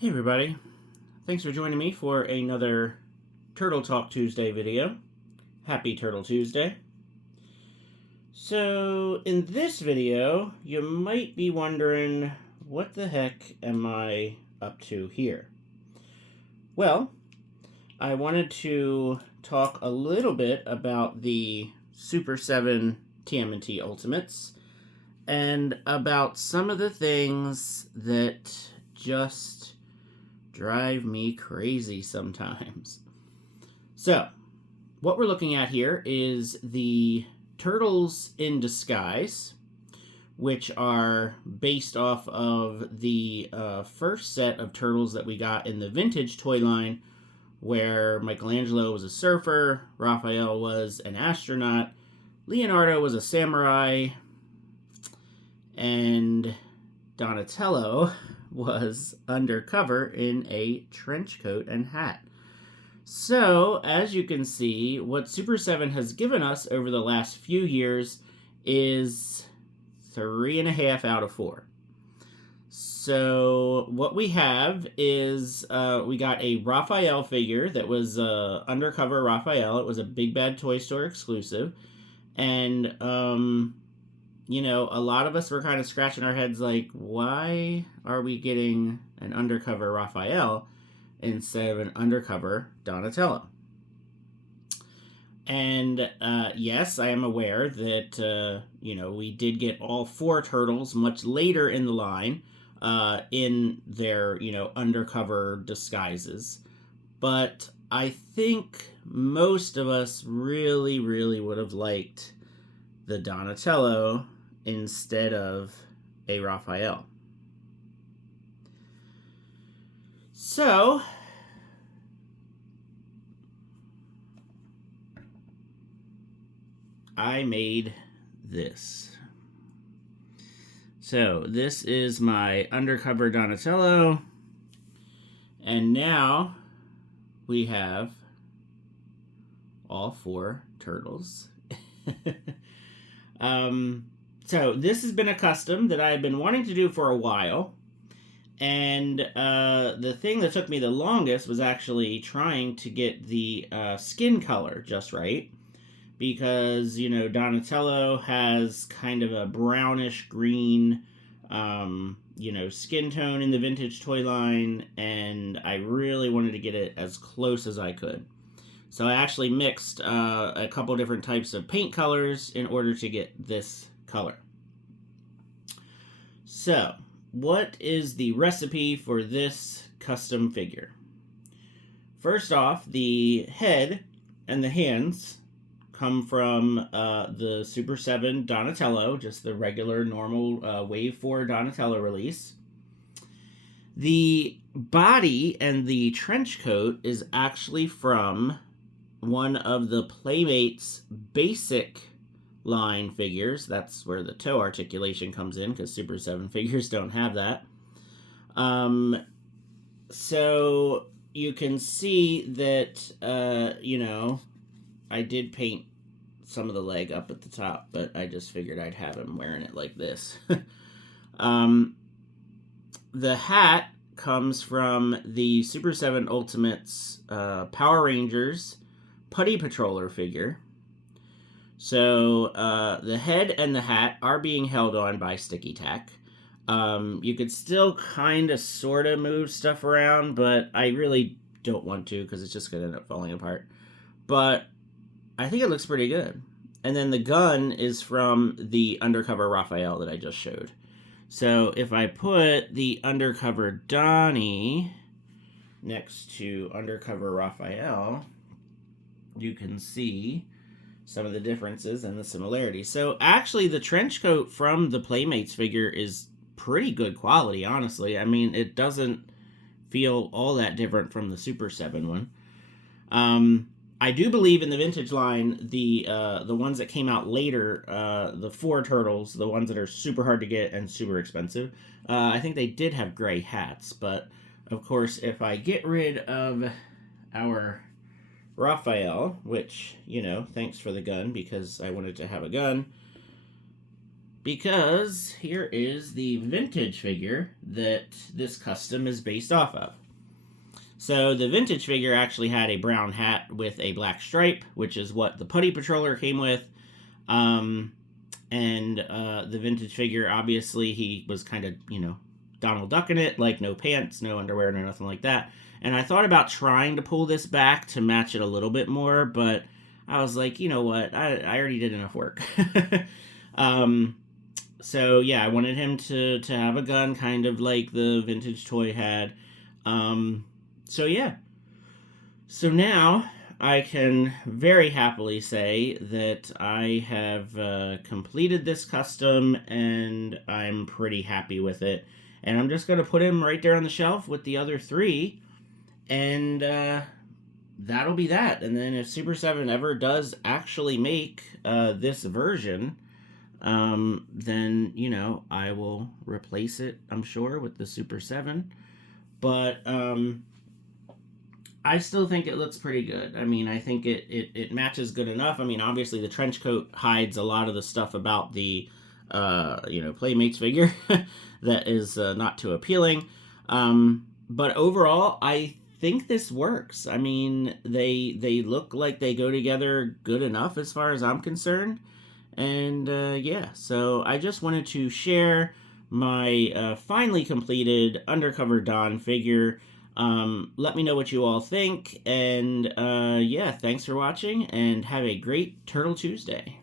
Hey everybody, thanks for joining me for another Turtle Talk Tuesday video. Happy Turtle Tuesday. So in this video, you might be wondering, what the heck am I up to here? Well, I wanted to talk a little bit about the Super7 TMNT Ultimates and about some of the things that just drive me crazy sometimes. So, what we're looking at here is the Turtles in Disguise, which are based off of the first set of turtles that we got in the vintage toy line, where Michelangelo was a surfer, Raphael was an astronaut, Leonardo was a samurai, and Donatello was undercover in a trench coat and hat. So, as you can see, what Super7 has given us over the last few years is 3.5 out of 4. So, what we have is we got a Raphael figure that was undercover Raphael. It was a Big Bad Toy Store exclusive. And, you know, a lot of us were kind of scratching our heads like, why are we getting an undercover Raphael instead of an undercover Donatello? And yes, I am aware that, you know, we did get all 4 turtles much later in the line in their, you know, undercover disguises. But I think most of us really, really would have liked the Donatello instead of a Raphael. So, I made this. So, this is my undercover Donatello, and now we have all 4 turtles. So this has been a custom that I've been wanting to do for a while, and the thing that took me the longest was actually trying to get the skin color just right, because, you know, Donatello has kind of a brownish green, you know, skin tone in the vintage toy line, and I really wanted to get it as close as I could. So I actually mixed a couple different types of paint colors in order to get this color. So, what is the recipe for this custom figure? First off, the head and the hands come from the Super7 Donatello, just the regular normal Wave 4 Donatello release. The body and the trench coat is actually from one of the Playmates basic line figures. That's where the toe articulation comes in, because Super7 figures don't have that. So you can see that, you know, I did paint some of the leg up at the top, but I just figured I'd have him wearing it like this. The hat comes from the Super7 Ultimates Power Rangers Putty Patroller figure. So the head and the hat are being held on by sticky tack. You could still kind of sort of move stuff around, but I really don't want to, because it's just going to end up falling apart. But I think it looks pretty good. And then the gun is from the undercover Raphael that I just showed. So if I put the undercover Donnie next to undercover Raphael, you can see some of the differences and the similarities. So actually, the trench coat from the Playmates figure is pretty good quality, honestly. I mean, it doesn't feel all that different from the Super7 one. I do believe in the vintage line, the ones that came out later, the 4 turtles, the ones that are super hard to get and super expensive, I think they did have gray hats. But of course, if I get rid of our Raphael, which, you know, thanks for the gun, because I wanted to have a gun, because here is the vintage figure that this custom is based off of. So the vintage figure actually had a brown hat with a black stripe, which is what the Putty Patroller came with. The vintage figure, obviously, he was kind of, Donald Duck in it, like no pants, no underwear, no nothing like that. And I thought about trying to pull this back to match it a little bit more, but I was like, you know what, I already did enough work. So yeah, I wanted him to have a gun, kind of like the vintage toy had. So yeah. So now I can very happily say that I have completed this custom, and I'm pretty happy with it. And I'm just going to put him right there on the shelf with the other three, and that'll be that. And then if Super 7 ever does actually make this version, then, I will replace it, I'm sure, with the Super 7. But I still think it looks pretty good. I mean, I think it matches good enough. I mean, obviously the trench coat hides a lot of the stuff about the, Playmates figure that is not too appealing. But overall, I think this works. I mean, they look like they go together good enough as far as I'm concerned. And yeah, so I just wanted to share my finally completed Undercover Don figure. Let me know what you all think, and yeah, thanks for watching, and have a great Turtle Tuesday.